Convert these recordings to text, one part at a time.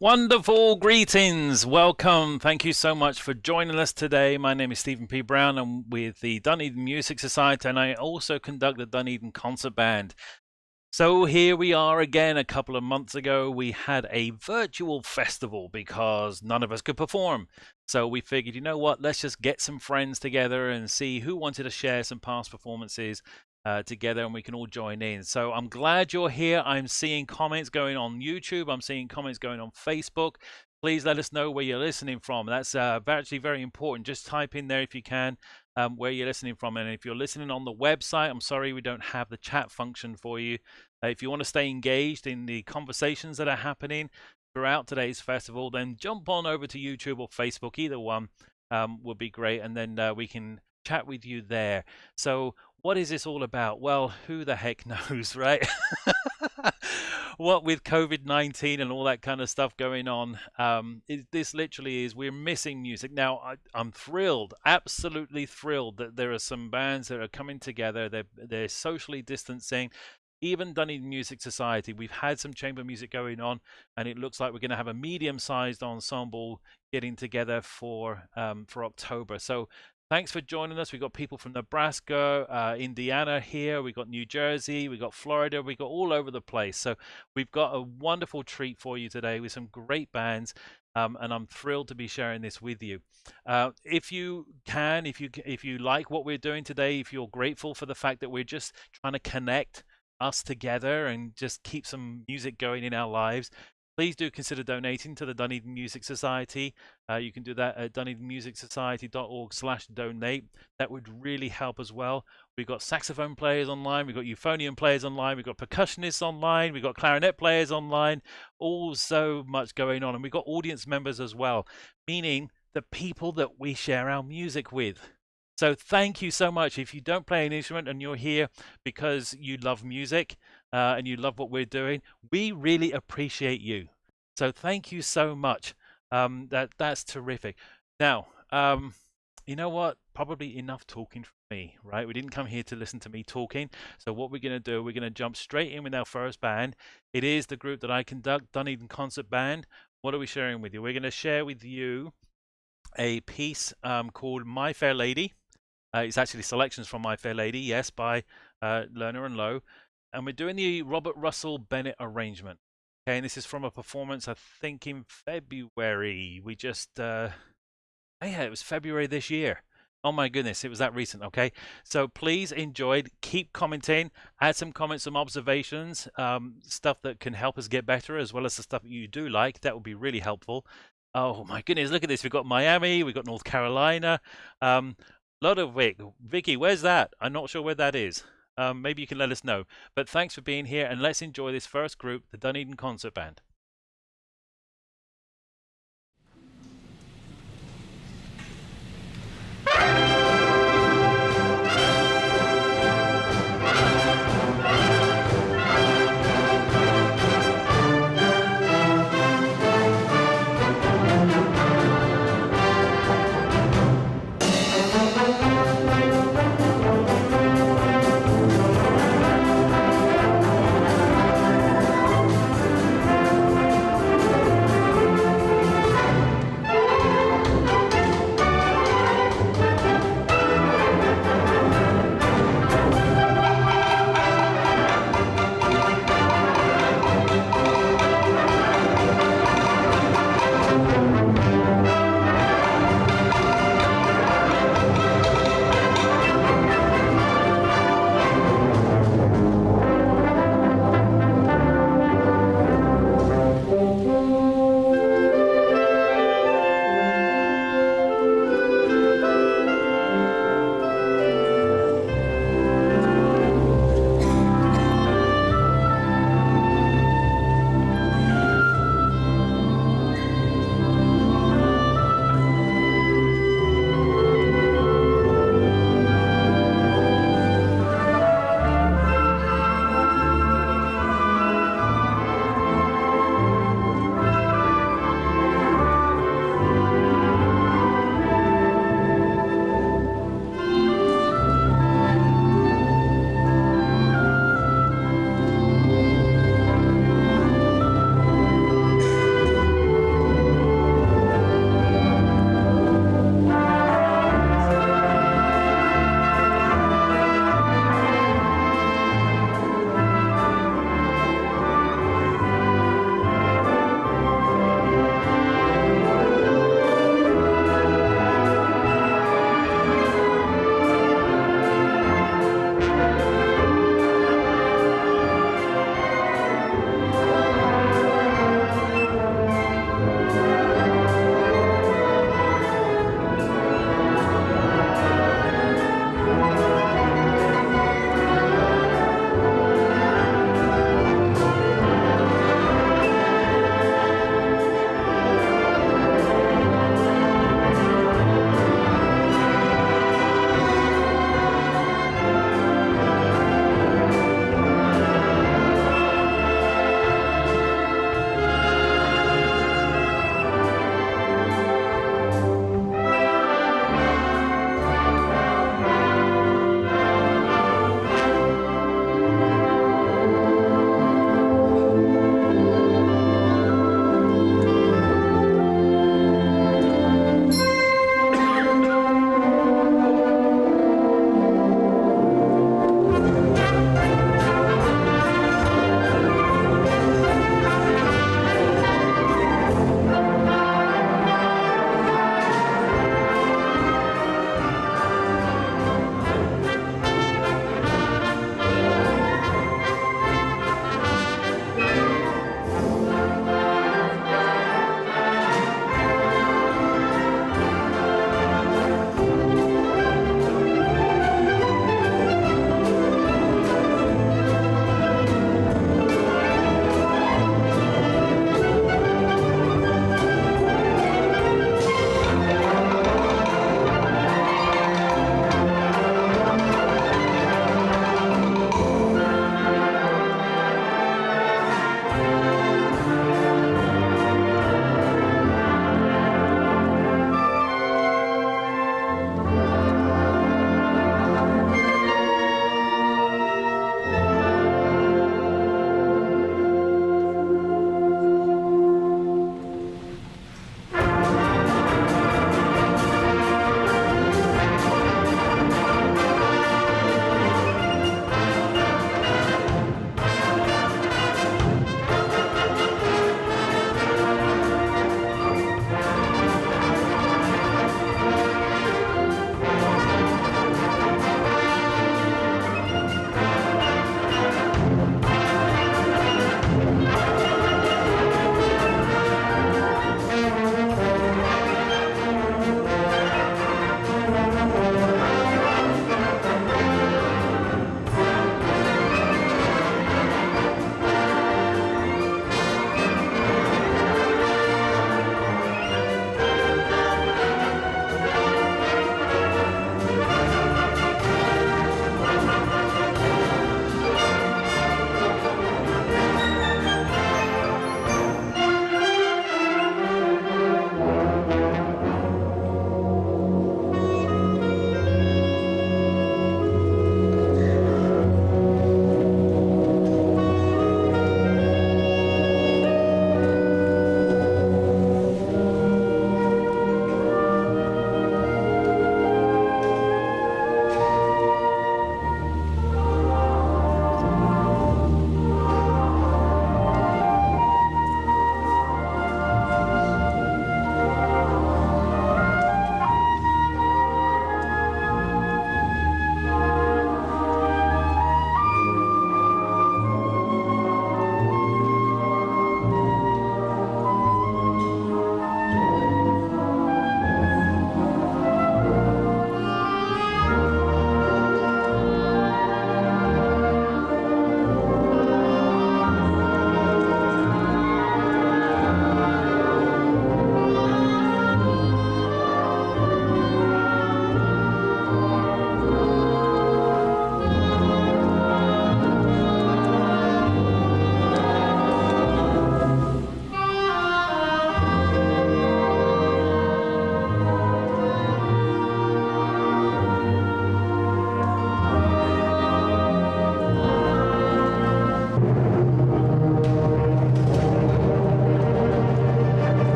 Wonderful greetings. Welcome. Thank you so much for joining us today. My name is Stephen P. Brown. I'm with the Dunedin Music Society, and I also conduct the Dunedin Concert Band. So here we are again. A couple of months ago, we had a virtual festival because none of us could perform. So we figured, you know what, let's just get some friends together and see who wanted to share some past performances together, and we can all join in. So I'm glad you're here. I'm seeing comments going on YouTube. I'm seeing comments going on Facebook. Please let us know where you're listening from. That's actually very important. Just type in there if you can where you're listening from. And if you're listening on the website, I'm sorry we don't have the chat function for you. If you want to stay engaged in the conversations that are happening throughout today's festival, then jump on over to YouTube or Facebook. Either one would be great. And then we can chat with you there. So what is this all about? Well, who the heck knows, right? What with COVID-19 and all that kind of stuff going on, this literally is, we're missing music. Now, I'm thrilled, absolutely thrilled that there are some bands that are coming together. They're socially distancing. Even Dunedin Music Society, we've had some chamber music going on, and it looks like we're going to have a medium-sized ensemble getting together for October. So thanks for joining us. We've got people from Nebraska, Indiana here. We've got New Jersey. We've got Florida. We've got all over the place. So we've got a wonderful treat for you today with some great bands. And I'm thrilled to be sharing this with you. If you can, if you like what we're doing today, if you're grateful for the fact that we're just trying to connect us together and just keep some music going in our lives, please do consider donating to the Dunedin Music Society. You can do that at dunedinmusicsociety.org/donate. That would really help as well. We've got saxophone players online, we've got euphonium players online, we've got percussionists online, we've got clarinet players online, all so much going on. And we've got audience members as well, meaning the people that we share our music with. So thank you so much. If you don't play an instrument and you're here because you love music and you love what we're doing, we really appreciate you. So thank you so much. That's terrific. Now, you know what? Probably enough talking from me, right? We didn't come here to listen to me talking. So what we're going to do, we're going to jump straight in with our first band. It is the group that I conduct, Dunedin Concert Band. What are we sharing with you? We're going to share with you a piece called My Fair Lady. It's actually selections from My Fair Lady, yes, by Lerner and Lowe. And we're doing the Robert Russell Bennett arrangement. Okay, and this is from a performance, I think, in February. We just, yeah, it was February this year. Oh my goodness, it was that recent, okay? So please enjoy, keep commenting, add some comments, some observations, stuff that can help us get better, as well as the stuff that you do like. That would be really helpful. Oh my goodness, look at this. We've got Miami, we've got North Carolina. Ludwig, Vicky, where's that? I'm not sure where that is. Maybe you can let us know. But thanks for being here, and let's enjoy this first group, the Dunedin Concert Band.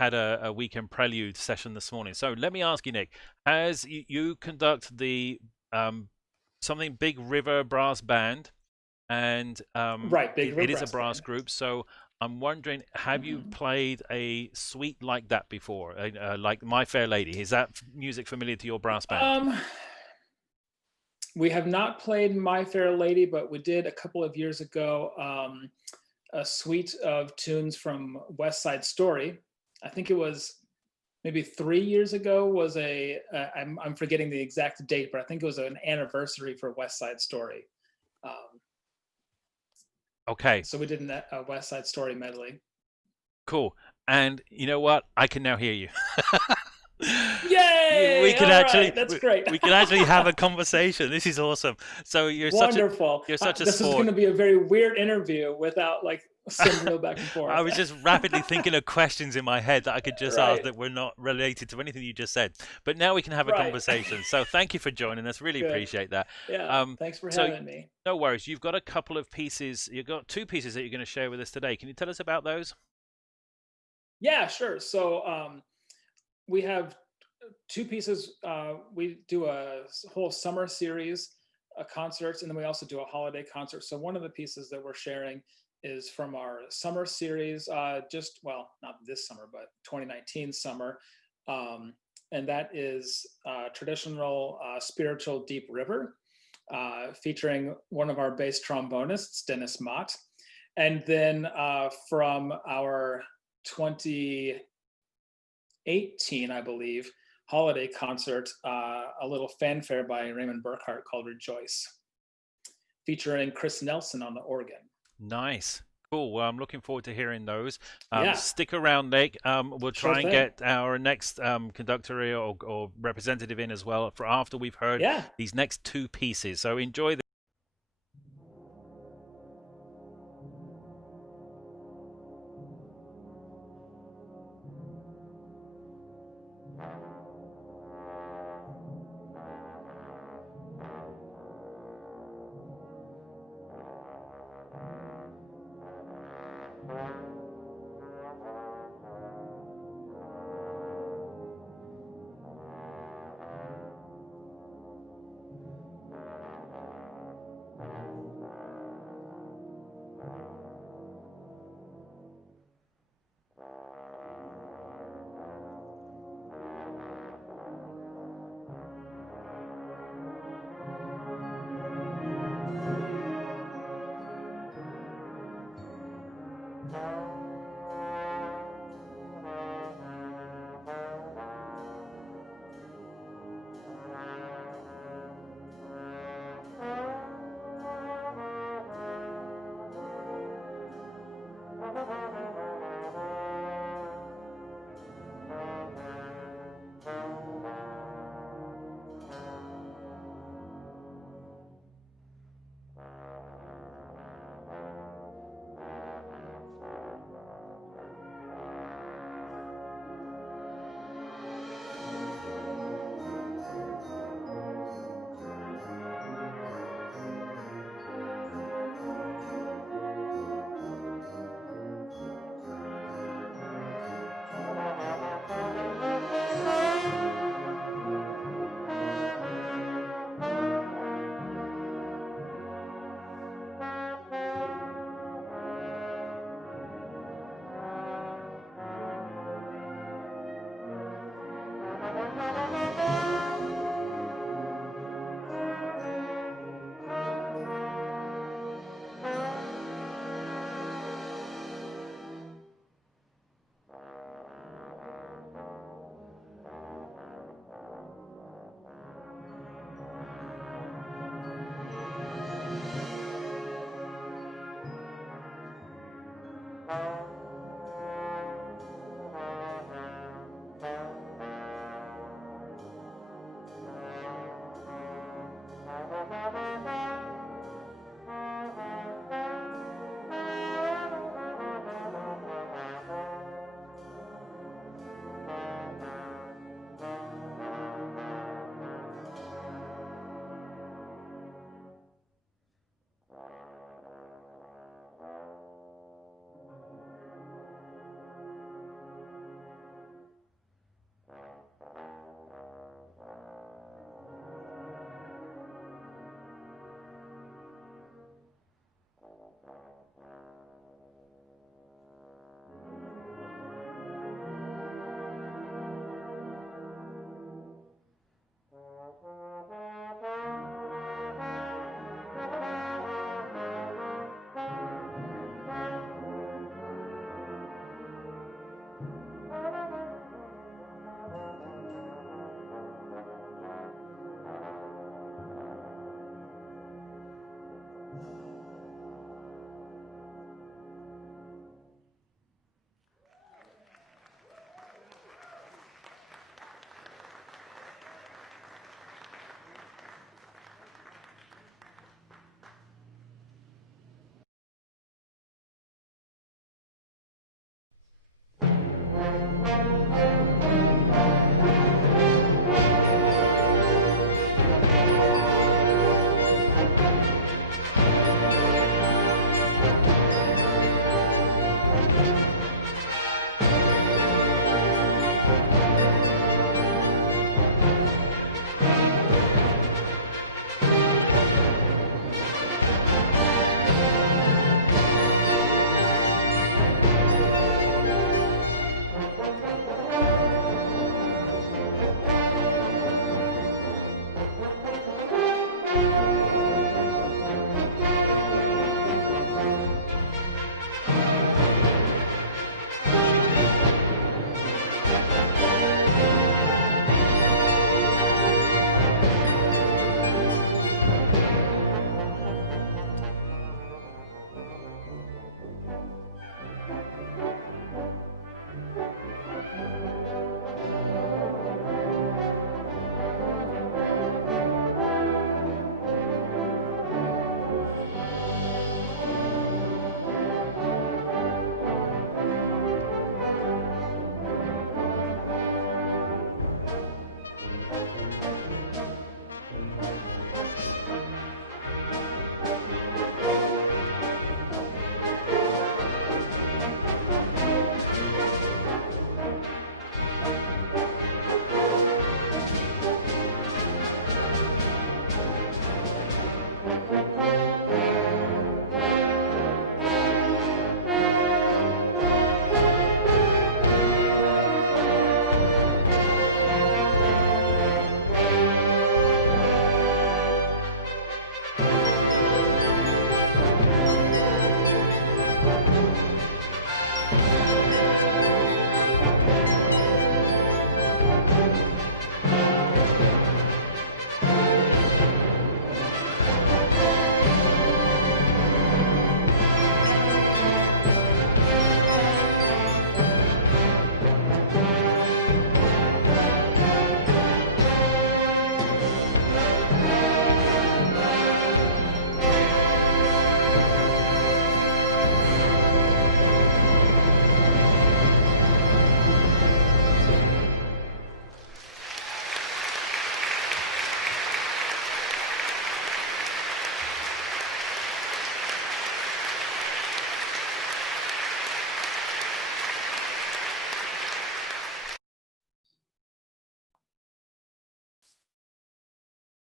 had a weekend prelude session this morning. So let me ask you, Nick, as you conduct the something Big River Brass Band, and Right, Big River it is a Brass brass Band. group. So I'm wondering, have you played a suite like that before, like My Fair Lady? Is that music familiar to your brass band? Um, we have not played My Fair Lady, but we did a couple of years ago a suite of tunes from West Side Story. I think it was maybe 3 years ago. Was I'm forgetting the exact date, but I think it was an anniversary for West Side Story. Um, Okay, so we did a West Side Story medley. cool. And you know what? I can now hear you. We Yay! can All actually right, that's great. we can actually have a conversation. This is awesome. So Wonderful. you're such a This is going sport. to be a very weird interview without like some real back and I forth. was just rapidly thinking of questions in my head that I could just ask Right, that were not related to anything you just said. But now we can have a right. conversation. So thank you for joining us. Really Good. appreciate that. Yeah, thanks for So having me. no worries. You've got a couple of pieces. You've got two pieces that you're going to share with us today. Can you tell us about those? Yeah, sure. So we have two pieces. We do a whole summer series of concerts, and then we also do a holiday concert. So one of the pieces that we're sharing is from our summer series, just, well, not this summer, but 2019 summer. Um, and that is traditional spiritual Deep River, featuring one of our bass trombonists, Dennis Mott. And then from our 2018, I believe, holiday concert, a little fanfare by Raymond Burkhart called Rejoice, featuring Chris Nelson on the organ. Nice. Cool. Well, I'm looking forward to hearing those. Yeah, Stick around, Nick. We'll sure try and thing. get our next conductor or representative in as well for after we've heard Yeah. these next two pieces. So enjoy.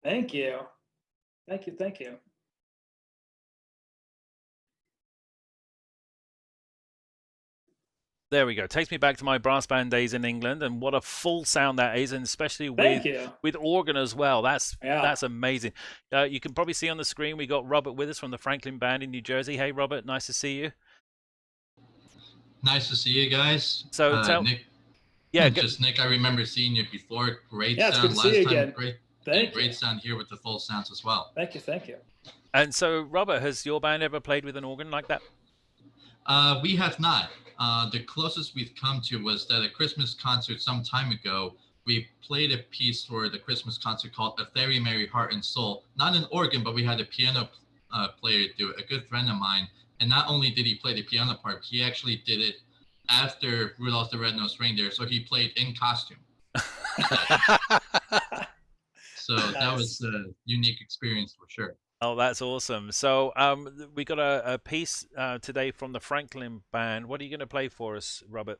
Thank you. Thank you. Thank you. There we go. Takes me back to my brass band days in England, and what a full sound that is, and especially Thank you. with organ as well. That's Yeah. amazing. You can probably see on the screen we got Robert with us from the Franklin Band in New Jersey. Hey, Robert, nice to see you. Nice to see you guys. So Nick. Yeah, just Nick. I remember seeing you before. Great Yeah, it's good sound to see you last time. again. Great, Thank you. great sound here with the full sounds as well. Thank you. Thank you. And so, Robert, has your band ever played with an organ like that? We have not. The closest we've come to was at a Christmas concert some time ago. We played a piece for the Christmas concert called "A Very Merry Heart and Soul." Not an organ, but we had a piano player do it. A good friend of mine. And not only did he play the piano part, he actually did it after Rudolph the Red-Nosed Reindeer. So he played in costume. So nice. That was a unique experience for sure. Oh, that's awesome. So we got a piece today from the Franklin Band. What are you going to play for us, Robert?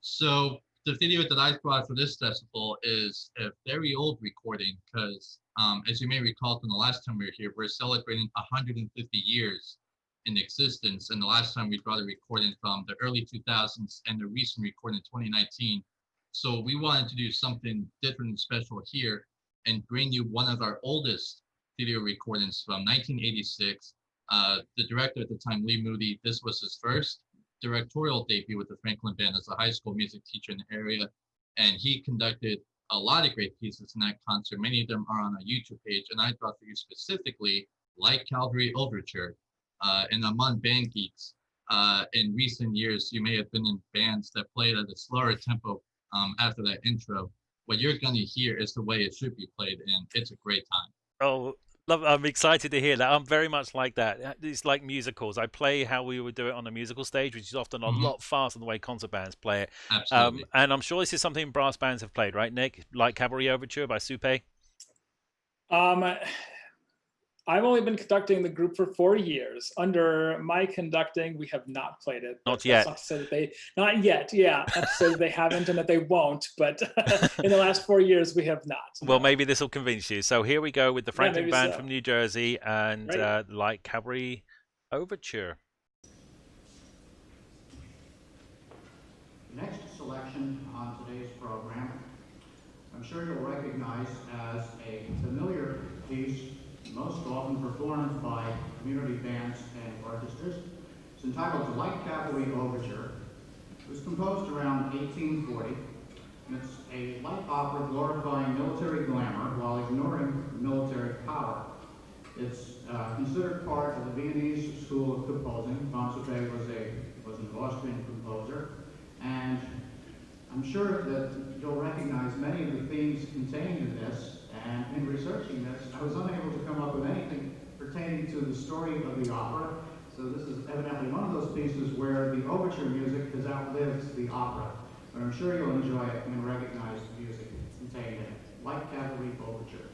So the video that I brought for this festival is a very old recording because, as you may recall from the last time we were here, we're celebrating 150 years in existence. And the last time we brought a recording from the early 2000s and a recent recording in 2019. So we wanted to do something different and special here and bring you one of our oldest video recordings from 1986. The director at the time, Lee Moody, this was his first directorial debut with the Franklin Band as a high school music teacher in the area. And he conducted a lot of great pieces in that concert. Many of them are on our YouTube page. And I brought for you specifically Light Calvary Overture. And among band geeks, in recent years, you may have been in bands that played at a slower tempo after that intro. What you're going to hear is the way it should be played, and it's a great time. Oh, I'm excited to hear that. I'm very much like that. It's like musicals. I play how we would do it on a musical stage, which is often a Hmm. lot faster than the way concert bands play it. Absolutely. And I'm sure this is something brass bands have played, right, Nick? Like Cavalry Overture by Supe? Um, I've only been conducting the group for 4 years. Under my conducting, we have not played it, but Not that's yet. not to say that they, not yet, yeah, not to say that they haven't and that they won't, but in the last 4 years, we have not. Well, No. maybe this will convince you. So here we go with the Yeah, Franklin maybe Band so. from New Jersey and Ready? Like Cavalry Overture. The next selection on today's program, I'm sure you'll recognize as a familiar piece most often performed by community bands and orchestras. It's entitled The Light Cavalry Overture. It was composed around 1840, and it's a light opera glorifying military glamour while ignoring military power. It's considered part of the Viennese school of composing. Von Suppe was an Austrian composer, and I'm sure that you'll recognize many of the themes contained in this, and in researching this, I was unable to come up with anything pertaining to the story of the opera, so this is evidently one of those pieces where the overture music has outlived the opera, but I'm sure you'll enjoy it and recognize the music contained in it. Light Cavalry Overture.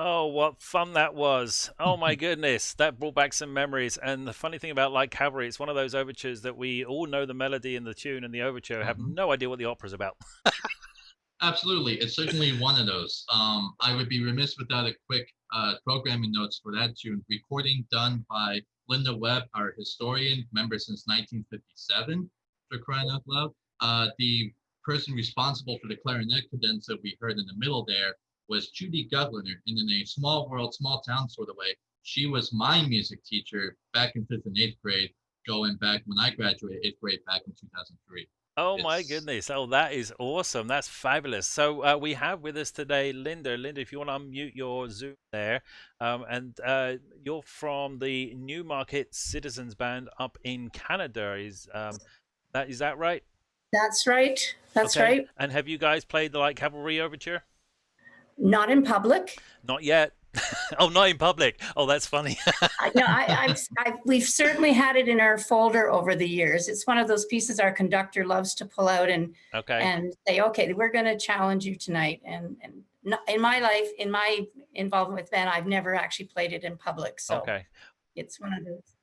Oh, what fun that was. Oh my goodness. That brought back some memories. And the funny thing about Light Cavalry, it's one of those overtures that we all know the melody and the tune and the overture, have Mhm. no idea what the opera's about. Absolutely, it's certainly one of those. I would be remiss without a quick programming notes for that tune. Recording done by Linda Webb, our historian, member since 1957, for crying out loud. The person responsible for the clarinet cadenza we heard in the middle there was Judy Gutliner, and in a small world, small town sort of way, she was my music teacher back in 5th and 8th grade, going back when I graduated 8th grade back in 2003. Oh my It's goodness. Oh, that is awesome. That's fabulous. So we have with us today Linda. Linda, if you want to unmute your Zoom there. And you're from the Newmarket Citizens Band up in Canada. Is that right? That's right. That's Okay. right. And have you guys played the Light Cavalry Overture? Not in public. Not yet. Oh, not in public. Oh, that's funny. We've certainly had it in our folder over the years. It's one of those pieces our conductor loves to pull out Okay. and say, okay, we're going to challenge you tonight. And in my life, in my involvement with band, I've never actually played it in public. So Okay. it's one of those.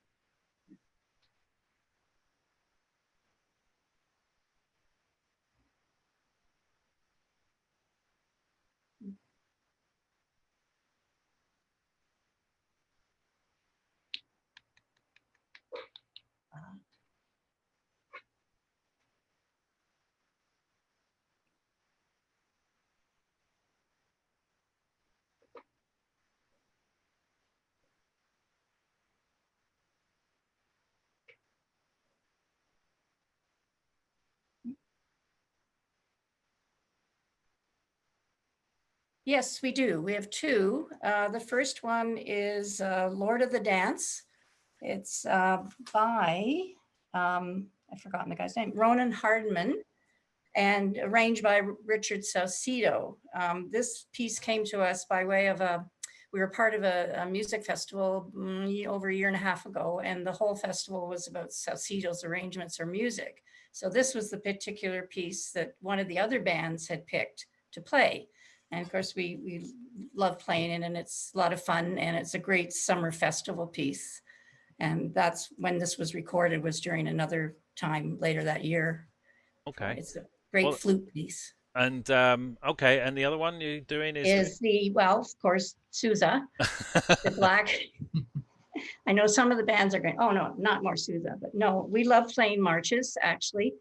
Yes, we do. We have two. The first one is Lord of the Dance. It's by, I've forgotten the guy's name, Ronan Hardman, and arranged by Richard Saucedo. This piece came to us by way of we were part of a music festival over a year and a half ago, and the whole festival was about Saucedo's arrangements or music. So this was the particular piece that one of the other bands had picked to play. And of course, we love playing it, and it's a lot of fun, and it's a great summer festival piece. And that's when this was recorded, was during another time later that year. Okay. It's a great Well, flute piece. And okay, and the other one you're doing Is the, well, of course, Sousa, the black. I know some of the bands are going, oh no, not more Sousa, but no, we love playing marches, actually.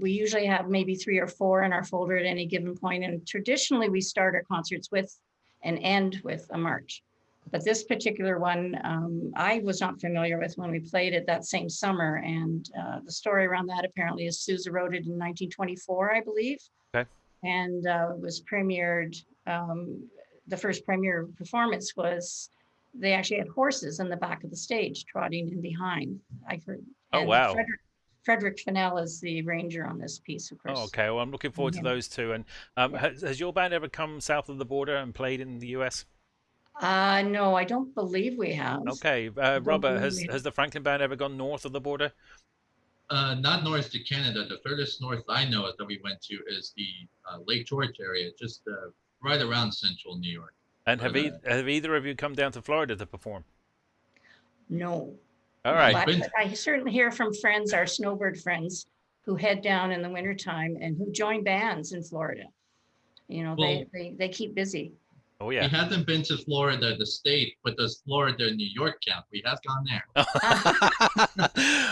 We usually have maybe 3 or 4 in our folder at any given point, and traditionally we start our concerts with and end with a march. But this particular one, I was not familiar with when we played it that same summer, and the story around that apparently is Sousa wrote it in 1924, I believe. Okay. And was premiered, the first premiere performance was, they actually had horses in the back of the stage trotting in behind, I heard. Oh, And wow. Frederick Fennell is the arranger on this piece, of course. Oh, okay. Well, I'm looking forward to Yeah. those two. And has your band ever come south of the border and played in the US? No, I don't believe we have. Okay. don't Robert, believe we have. has the Franklin band ever gone north of the border? Not north to Canada. The furthest north I know that we went to is the Lake George area, just right around central New York. And have either of you come down to Florida to perform? No. All right. But I certainly hear from friends, our snowbird friends, who head down in the wintertime and who join bands in Florida. You know, Well, they keep busy. Oh, We yeah. haven't been to Florida, the state, but does Florida, New York count? We have gone there.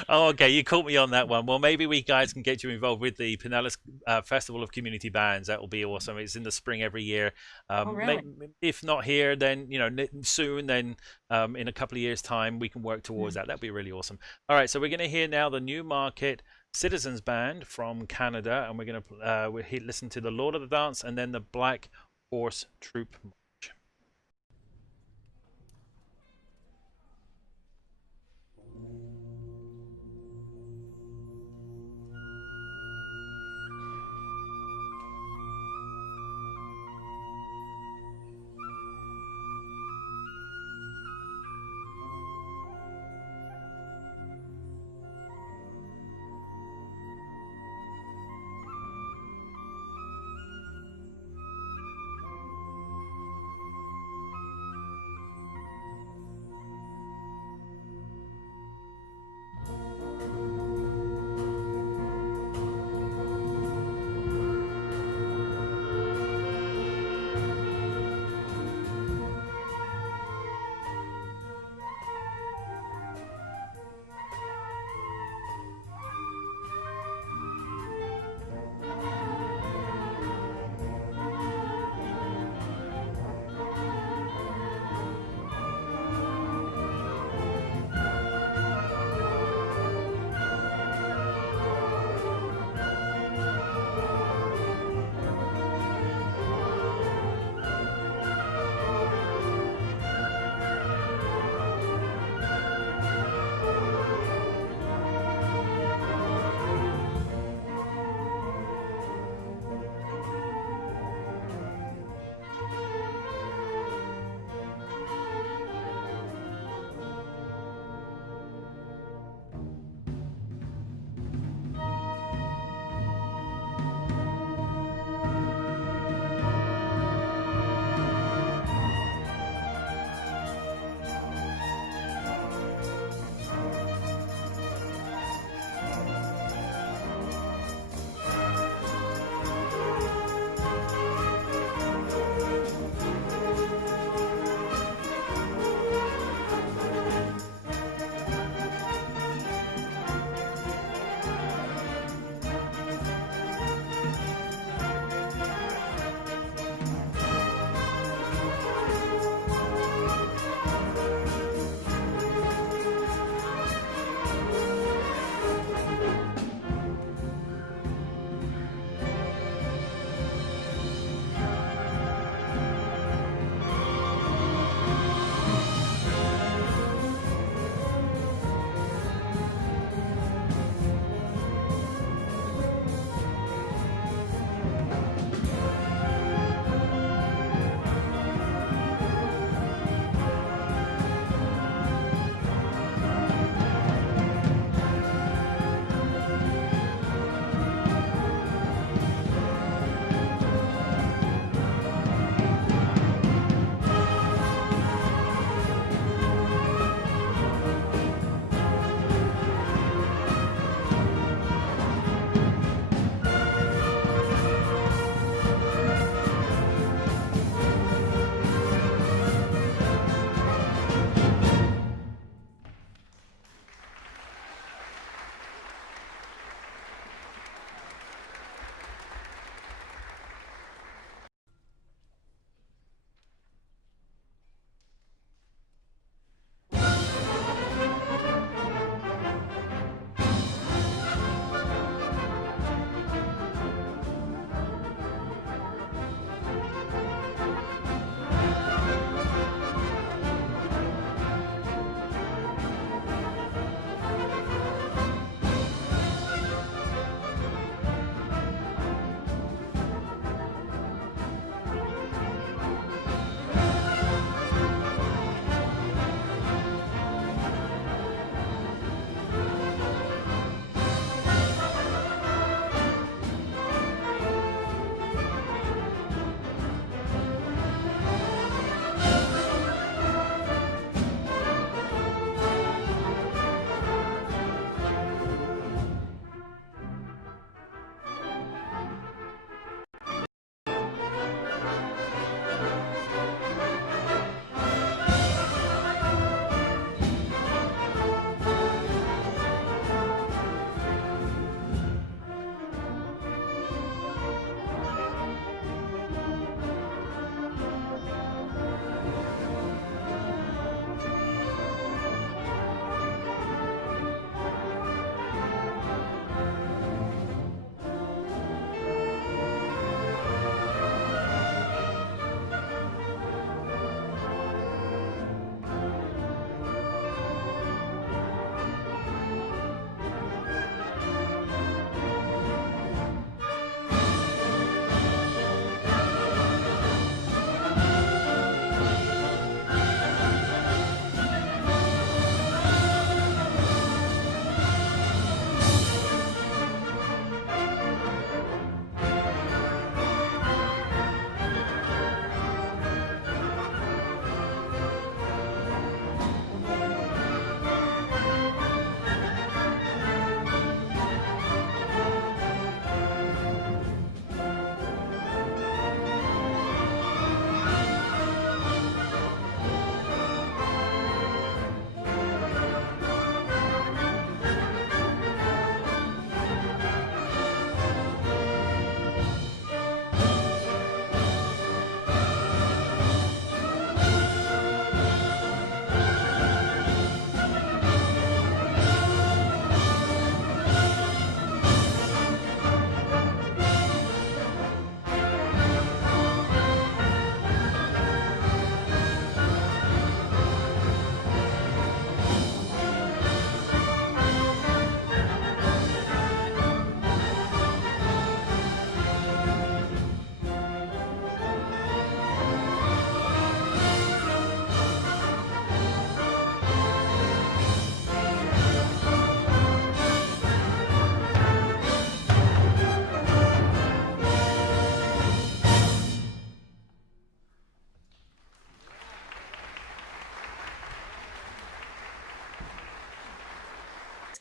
Oh, okay. You caught me on that one. Well, maybe we guys can get you involved with the Pinellas Festival of Community Bands. That will be awesome. It's in the spring every year. Really? If not here, then soon. Then in a couple of years' time, we can work towards that. That'd be really awesome. All right. So we're going to hear now the Newmarket Citizens Band from Canada, and we're going to listen to the Lord of the Dance and then the Black Horse Troop.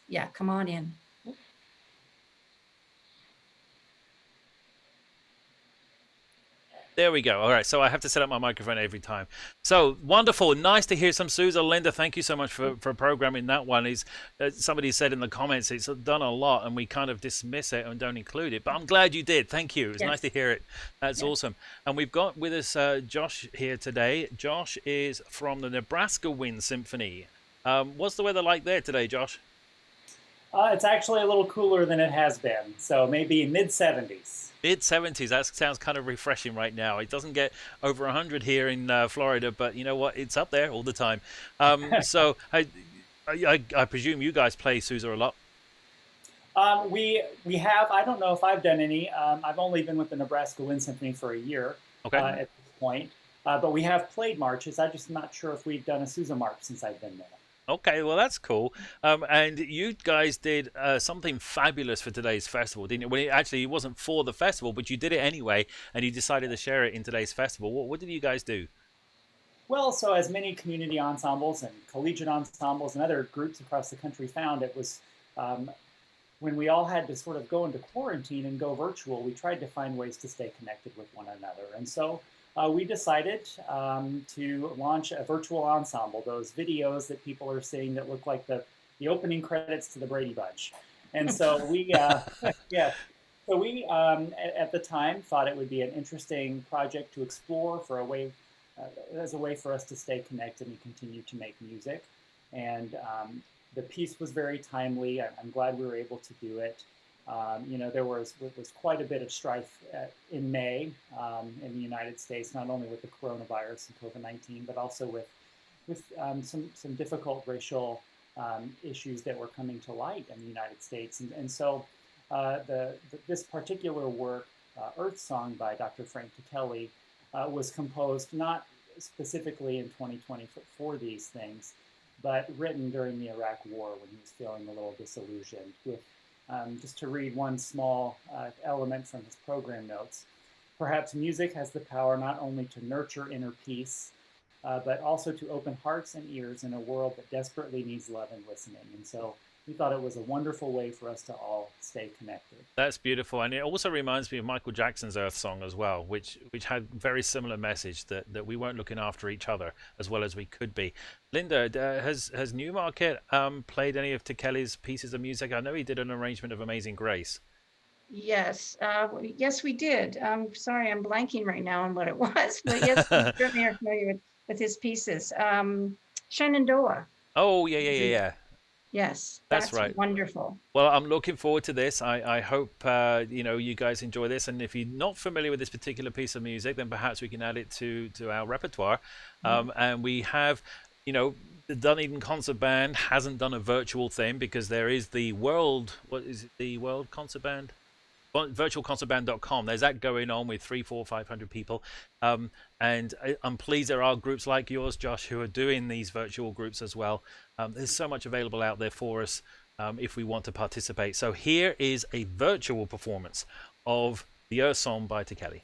Yeah, come on in. There we go. All right. So I have to set up my microphone every time. So wonderful. Nice to hear some Sousa. Linda, thank you so much for programming that one. Is somebody said in the comments it's done a lot and we kind of dismiss it and don't include it. But I'm glad you did. Thank you. It's Yes. nice to hear it. That's awesome. And we've got with us Josh here today. Josh is from the Nebraska Wind Symphony. What's the weather like there today, Josh? It's actually a little cooler than it has been. So maybe mid-70s. Mid-70s. That sounds kind of refreshing right now. It doesn't get over 100 here in Florida, but you know what? It's up there all the time. So I presume you guys play Sousa a lot. We have. I don't know if I've done any. I've only been with the Nebraska Wind Symphony for a year at this point. But we have played marches. I'm just not sure if we've done a Sousa march since I've been there. Okay, well that's cool. And you guys did something fabulous for today's festival, didn't you? Well, it wasn't for the festival, but you did it anyway, and you decided to share it in today's festival. What did you guys do? Well, so as many community ensembles and collegiate ensembles and other groups across the country found, it was when we all had to sort of go into quarantine and go virtual, we tried to find ways to stay connected with one another. And so we decided to launch a virtual ensemble, those videos that people are seeing that look like the opening credits to the Brady Bunch. And so we, so we at the time thought it would be an interesting project to explore for a way, as a way for us to stay connected and continue to make music. And the piece was very timely. I'm glad we were able to do it. There was quite a bit of strife in May in the United States, not only with the coronavirus and COVID-19, but also with some difficult racial issues that were coming to light in the United States. And so this particular work, Earth Song by Dr. Frank Kelly, was composed not specifically in 2020 for these things, but written during the Iraq War when he was feeling a little disillusioned. With just to read one small element from his program notes, perhaps music has the power not only to nurture inner peace, but also to open hearts and ears in a world that desperately needs love and listening. And so we thought it was a wonderful way for us to all stay connected. That's beautiful, and it also reminds me of Michael Jackson's Earth Song as well, which had very similar message that we weren't looking after each other as well as we could be. Linda, has Newmarket played any of Kelly's pieces of music? I know he did an arrangement of Amazing Grace. Yes, yes, we did. Sorry, I'm blanking right now on what it was, but yes, we certainly are familiar with his pieces. Shenandoah. Oh, yeah. Yes, that's right. Wonderful. Well, I'm looking forward to this. I hope you guys enjoy this. And if you're not familiar with this particular piece of music, then perhaps we can add it to our repertoire. And we have, the Dunedin Concert Band hasn't done a virtual thing because there is the World Concert Band? virtualconcertband.com. There's that going on with 300, 400, 500 people, and I'm pleased there are groups like yours, Josh, who are doing these virtual groups as well. There's so much available out there for us if we want to participate. So here is a virtual performance of the Earth Song by Kelly.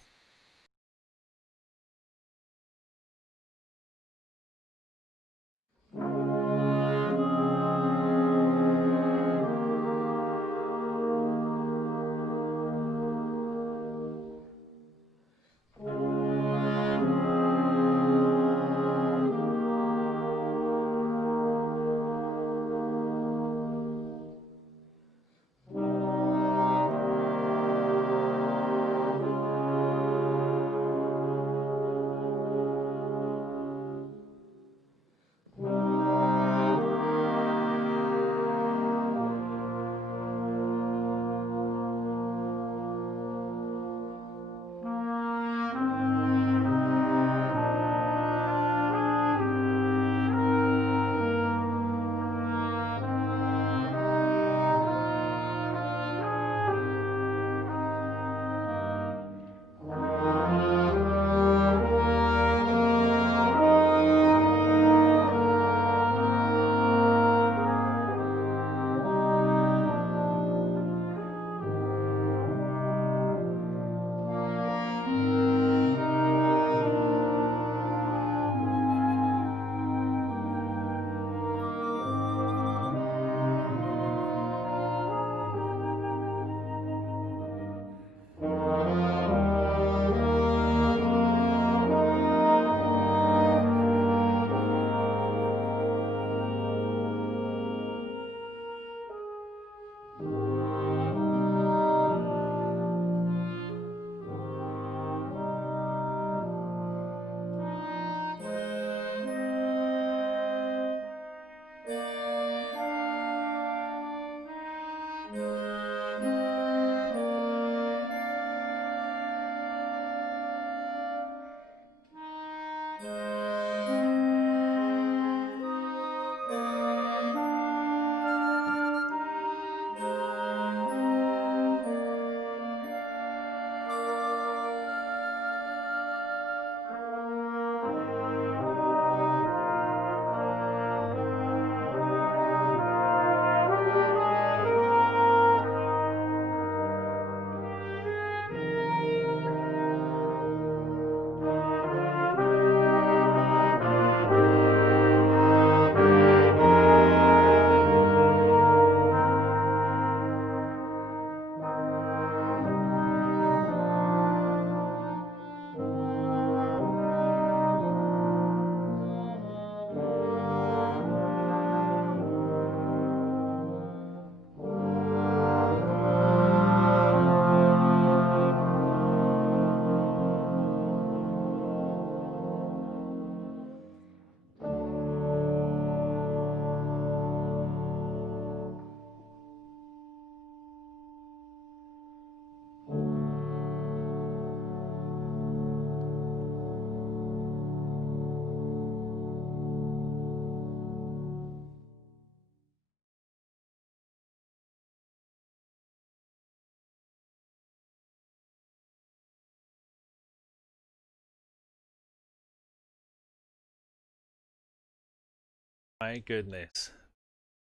My goodness.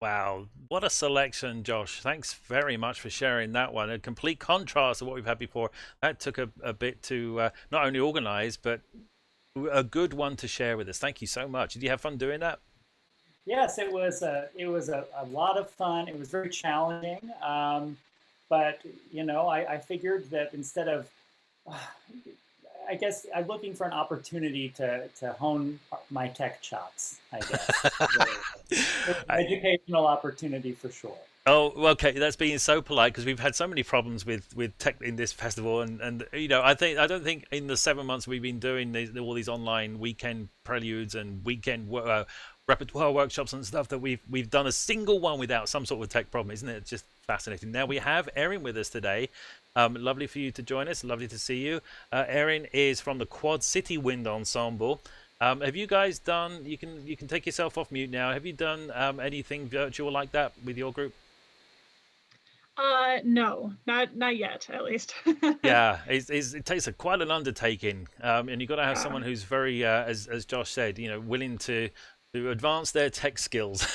Wow, what a selection, Josh. Thanks very much for sharing that one. A complete contrast to what we've had before. That took a bit to not only organize, but a good one to share with us. Thank you so much. Did you have fun doing that? Yes, it was a lot of fun. It was very challenging, but you know, I figured that instead of, I guess I'm looking for an opportunity to hone my tech chops. I guess it's an educational opportunity for sure. Oh, okay. That's being so polite because we've had so many problems with tech in this festival, and you know, I don't think in the 7 months we've been doing all these online weekend preludes and weekend repertoire workshops and stuff that we've done a single one without some sort of tech problem. Isn't it just fascinating? Now we have Erin with us today. Lovely for you to join us. Lovely to see you. Erin is from the Quad City Wind Ensemble. Have you guys done? You can take yourself off mute now. Have you done anything virtual like that with your group? No, not yet, at least. Yeah, it takes quite an undertaking, and you've got to have someone who's very, as Josh said, you know, willing to advance their tech skills.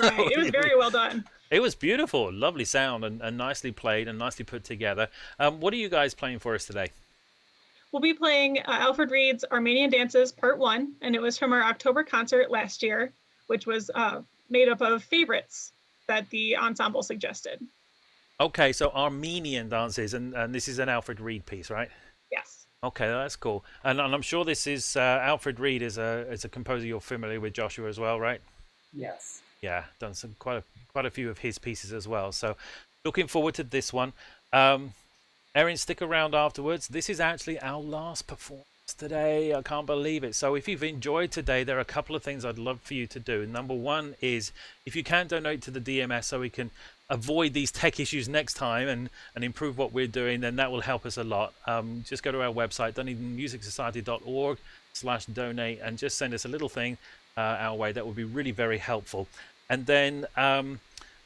Right, it was very well done. It was beautiful, lovely sound, and nicely played and nicely put together. What are you guys playing for us today? We'll be playing Alfred Reed's Armenian Dances Part 1, and it was from our October concert last year, which was made up of favorites that the ensemble suggested. Okay, so Armenian dances, and this is an Alfred Reed piece, right? Yes. Okay, that's cool. And I'm sure this is Alfred Reed is a composer you're familiar with, Joshua, as well, right? Yes. Yeah, done some quite a few of his pieces as well. So looking forward to this one. Erin, stick around afterwards. This is actually our last performance today. I can't believe it. So if you've enjoyed today, there are a couple of things I'd love for you to do. Number one is if you can donate to the DMS so we can avoid these tech issues next time and improve what we're doing, then that will help us a lot. Just go to our website, dunedinmusicsociety.org/donate, and just send us a little thing our way. That would be really very helpful. And then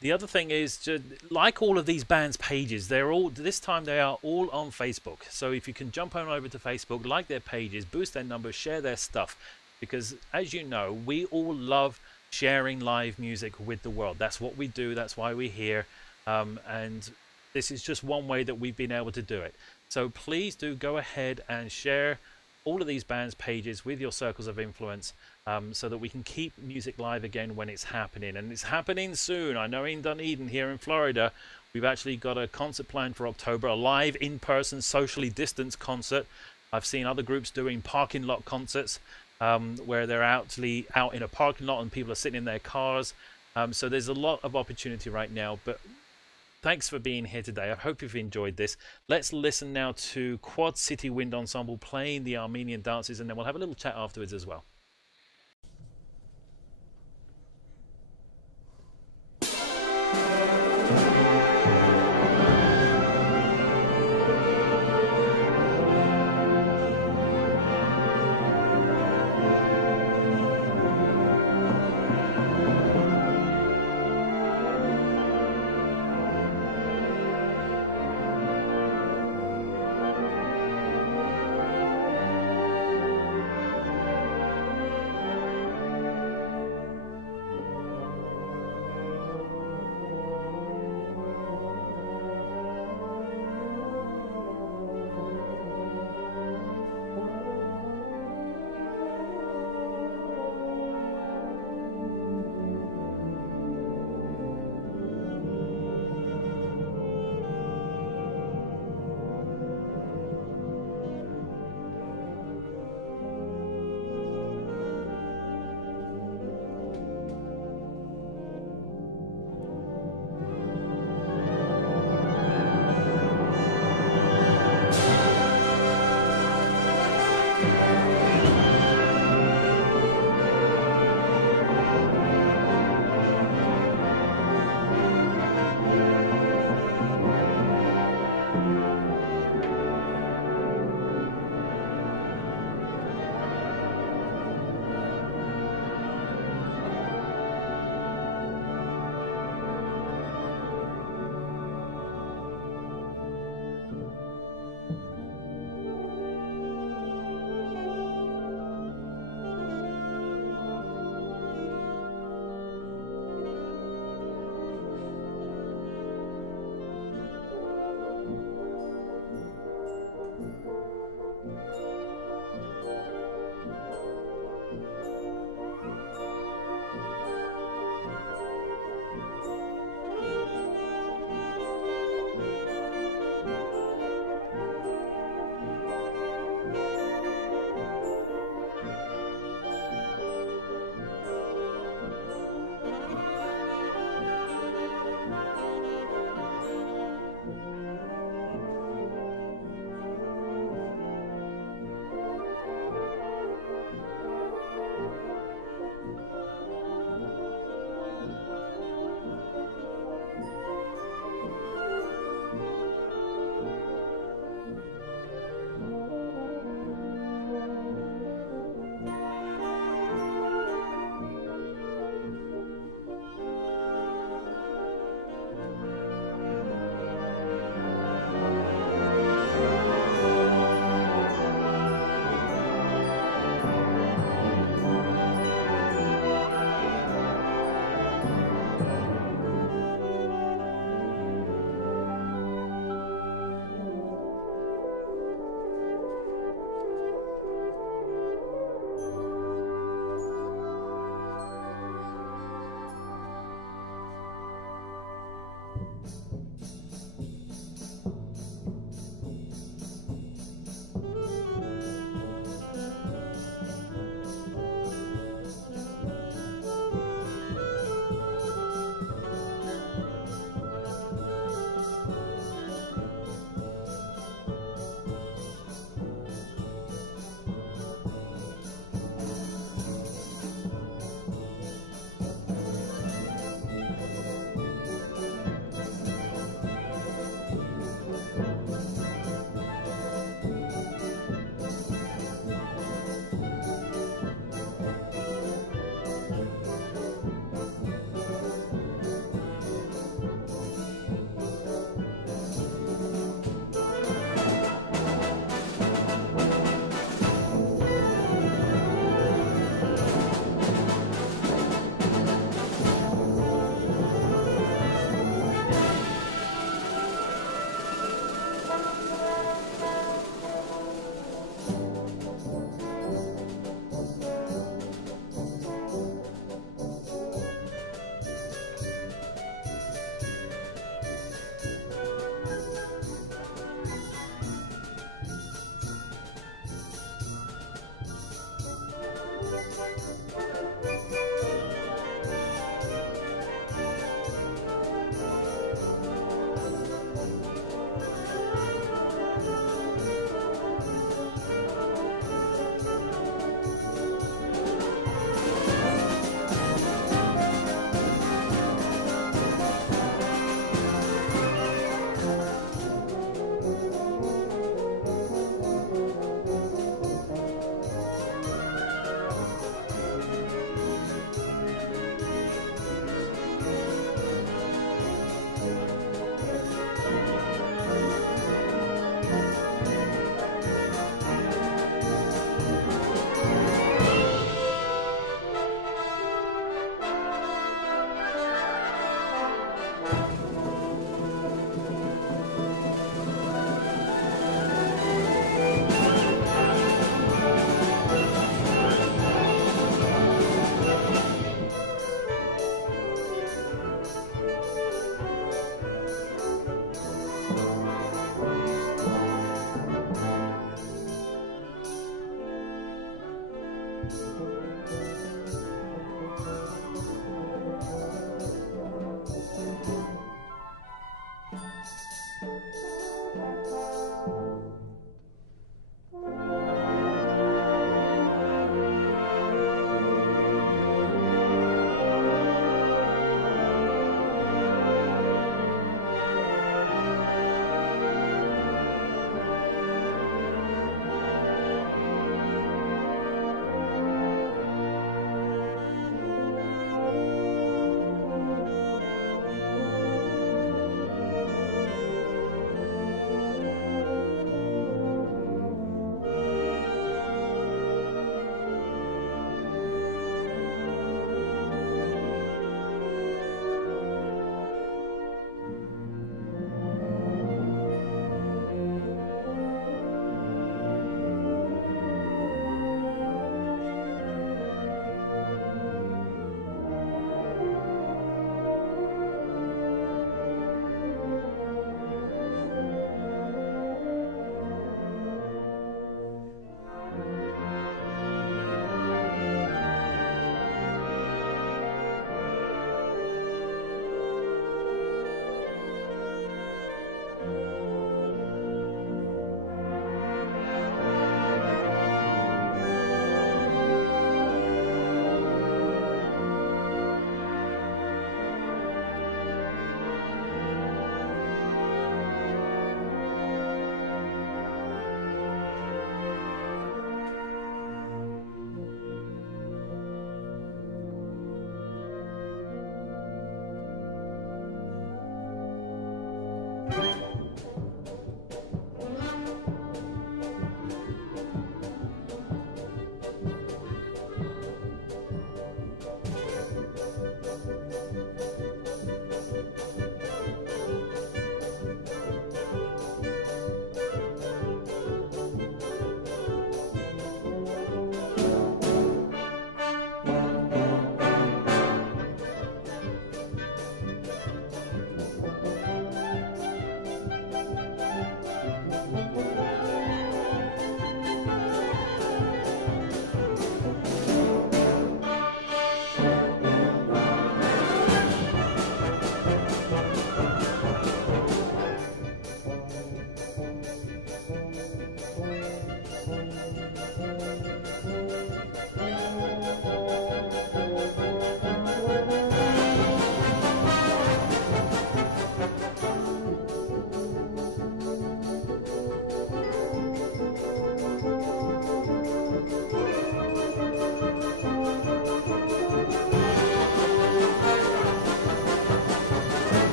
the other thing is, just like all of these bands' pages, they are all on Facebook. So if you can jump on over to Facebook, like their pages, boost their numbers, share their stuff, because as you know, we all love sharing live music with the world. That's what we do. That's why we're here. And this is just one way that we've been able to do it. So please do go ahead and share all of these bands' pages with your circles of influence, so that we can keep music live again when it's happening. And it's happening soon. I know in Dunedin here in Florida, we've actually got a concert planned for October, a live in-person socially distanced concert. I've seen other groups doing parking lot concerts, where they're actually out in a parking lot and people are sitting in their cars. So there's a lot of opportunity right now. But thanks for being here today. I hope you've enjoyed this. Let's listen now to Quad City Wind Ensemble playing the Armenian dances, and then we'll have a little chat afterwards as well.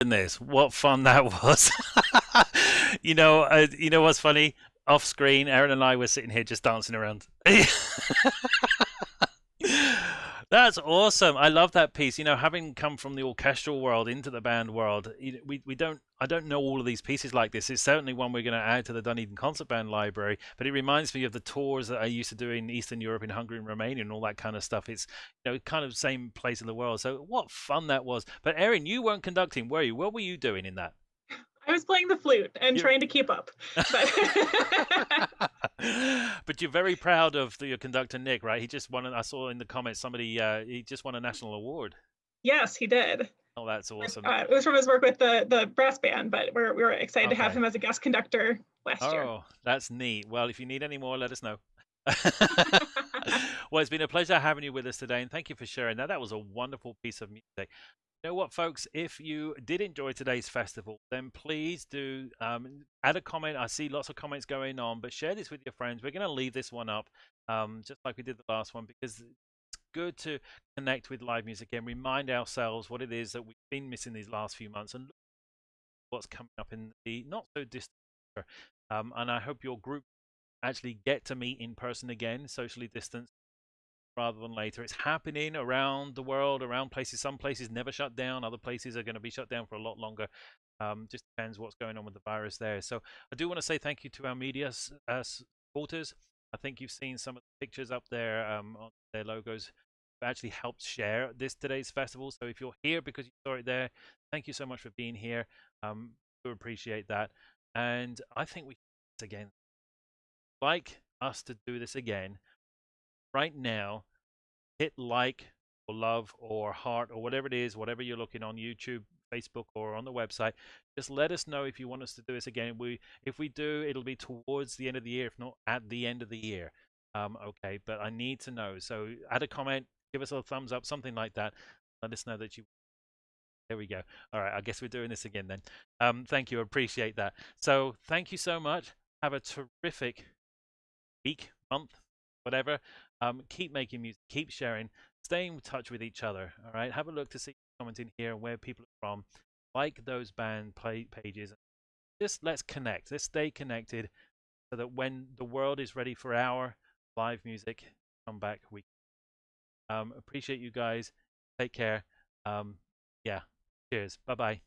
Goodness, what fun that was. You know what's funny? Off screen, Aaron and I were sitting here just dancing around. That's awesome. I love that piece. Having come from the orchestral world into the band world, I don't know all of these pieces like this. It's certainly one we're going to add to the Dunedin Concert Band library, but it reminds me of the tours that I used to do in Eastern Europe, in Hungary and Romania and all that kind of stuff. It's, kind of same place in the world. So what fun that was. But Erin, you weren't conducting, were you? What were you doing in that? I was playing the flute and trying to keep up. But you're very proud of your conductor, Nick, right? He just won, I saw in the comments, he just won a national award. Yes, he did. Oh, that's awesome. It was from his work with the brass band, but we were excited to have him as a guest conductor last year. Oh, that's neat. Well, if you need any more, let us know. Well, it's been a pleasure having you with us today, and thank you for sharing that. That was a wonderful piece of music. You know what, folks, if you did enjoy today's festival, then please do add a comment. I see lots of comments going on, but share this with your friends. We're going to leave this one up just like we did the last one, because it's good to connect with live music and remind ourselves what it is that we've been missing these last few months and look what's coming up in the not so distant future. And I hope your group actually get to meet in person again, socially distanced, rather than later. It's happening around the world, around places. Some places never shut down. Other places are going to be shut down for a lot longer. Just depends what's going on with the virus there. So I do want to say thank you to our media supporters. I think you've seen some of the pictures up there on their logos. It actually helped share today's festival. So if you're here because you saw it there, thank you so much for being here. Do appreciate that. And I think we can do this again. Like us to do this again right now. Hit like or love or heart or whatever it is, whatever you're looking on YouTube, Facebook, or on the website. Just let us know if you want us to do this again. If we do, it'll be towards the end of the year, if not at the end of the year. Okay, but I need to know. So add a comment, give us a thumbs up, something like that. Let us know that you. There we go. All right, I guess we're doing this again then. Thank you, I appreciate that. So thank you so much. Have a terrific week, month, whatever. Keep making music, keep sharing, stay in touch with each other. All right, have a look to see commenting here and where people are from. Like those band pages. Just let's connect. Let's stay connected so that when the world is ready for our live music, come back. We appreciate you guys. Take care. Yeah. Cheers. Bye bye.